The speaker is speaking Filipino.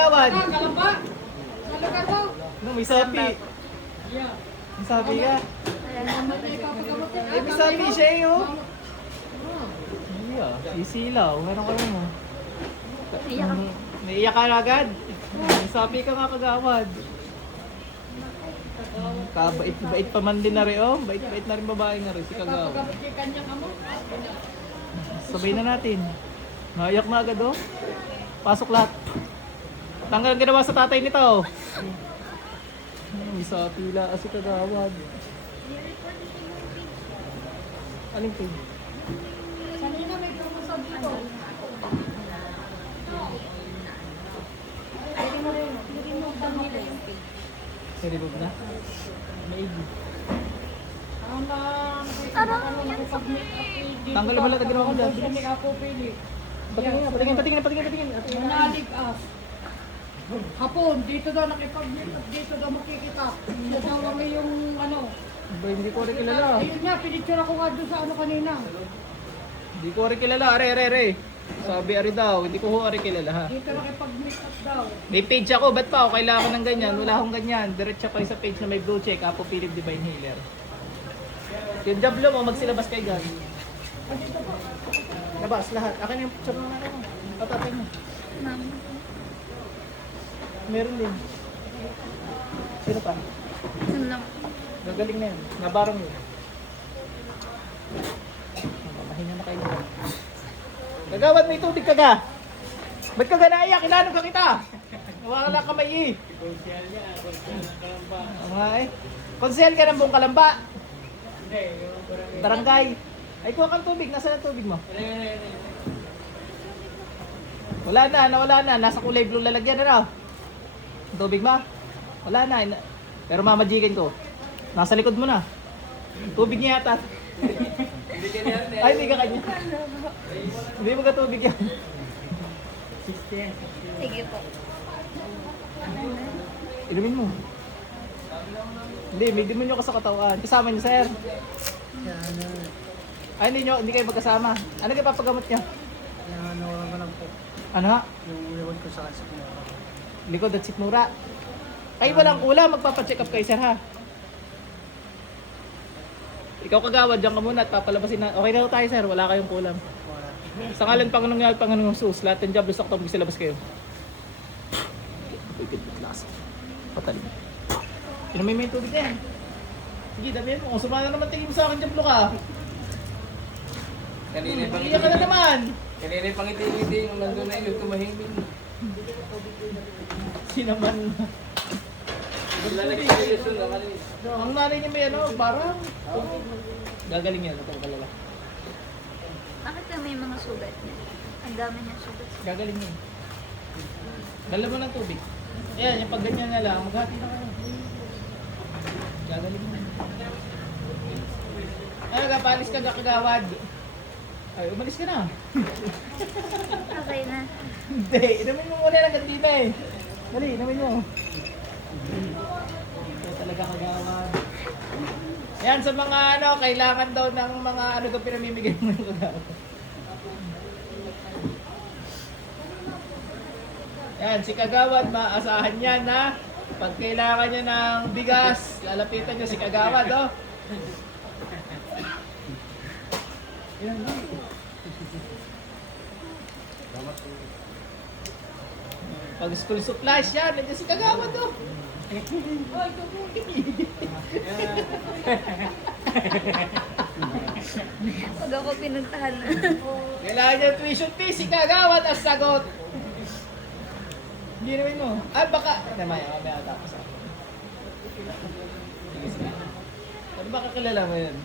kagawad? Kalamba! Sa lugar mo! No, may sapi. Yeah. May sapi ka. Eh, may sapi siya eh, oh. Hindi ah, sisilaw. Meron ka rin mo. Naiiyak ka agad. May sapi ka nga kagawad. Kabait-bait pa man din na rin, oh. Bait-bait na rin babae na rin si kagawad. Pagkabot kay kanya ka mo. Sabay na natin. Naiyak na agad, oh. Pasok lahat. Tanggal ang ginawa sa tatay nito, oh. May sapi la si kagawad. Aling pin? Kanina may promotion dito. Seribog na? Maigi. Ang Tanggal na pala na ginawa ko dyan. Kami ako pili. Patingin. Manalig as. Hapon, dito daw nakipag-meet at dito daw makikita. Dito daw ang iyong ano. Ba, hindi ko rin kilala. Ayun nga, pinicture ako nga doon sa ano kanina. Hindi ko rin kilala. Are. Sabi ari daw, hindi ko ho ari kilala ha. Dito nakipag-meet up daw. May page ako, ba't pa ako kailangan ko ng ganyan? Wala akong ganyan. Diretso kayo sa page na may blue check, Apo Philip Divine Healer. Yung jablo mo, magsilabas kayo gan. Labas lahat. Akin yung picture mo na ako. Patatay mo. Meron din. Sino pa? Gagaling na yan. Nabarang yun. Mahinga na kayo. Gagawad, may tubig ka ga. Ba't ka ga naiyak? Ilanong ka kita. Nawakala kamay eh. Konsel niya. Konsel ng kalamba. Okay. Konsel ka ng buong kalamba. Barangay. Ay, kuha kang tubig. Nasaan ang tubig mo? Wala na. Nawala na. Nasa kulay blue lalagyan na raw. Tubig ba? Wala na. Pero mamajikin ko. Nasa likod mo na. Tubig niya yata. Ay, hindi ka kanya. Hindi mo ka tubig yan. Sige po. Inumin mo. Hindi, may demonyo ka sa katawan. Kasama niyo, sir. Ay, hindi kayo magkasama. Ano kayo papagamot niyo? Ano lang po, Ano ha? yung likod ko sa sikmura. Likod at sikmura. Kayo walang kulang, magpapacheck up kayo, sir, ha? Ikaw kagawad, dyan ka muna at papalabasin na. Okay na tayo, sir. Wala kayong kulang. Wala. Sa ngalan Panginoong Sus, lahat ng job, gusto ko itong silabas kayo. Patalim. Inumin mo yung tubig na yan. Sige, dabihin mo. Kung sumana naman tingin mo sa akin, jablo ka. Kanina pang Iyak ka na naman. Kanina pang ngiti-ngiti yung nandun na yun, tumahimik. Sinaman. Wala nag-seryoso na kanina. Ang nanay niya may ano, parang gagaling yan, itong kalala. Bakit ka may mga sugat niya? Ang dami niya sugat. Gagaling yan. Dala mo ng tubig. Ayan, yung pag ganyan na lang, maghati na kayo. Gagaling yan. Ay, kapalis ka kagawad. Ay, umalis ka na. Okay na. Hindi, inumin mo muna ng kantina eh. Dali, inumin mo. Ito talaga kagawad. Yan, sa mga ano, kailangan daw ng mga ano daw pinamimigay mo ng kagawad. Yan, si kagawad, maasahan niya na pag kailangan niya ng bigas, lalapitan niyo si kagawad, oh. Yan, pag school supplies yan, nandiyan si kagawad, oh. Ay, Pag ako pinuntahan na. kailangan niya tuition fee, si kagawad ang sagot. Hindi naman mo. Ah, baka. Mamaya tapos ako. Sige. Ano ba kakilala mo yun?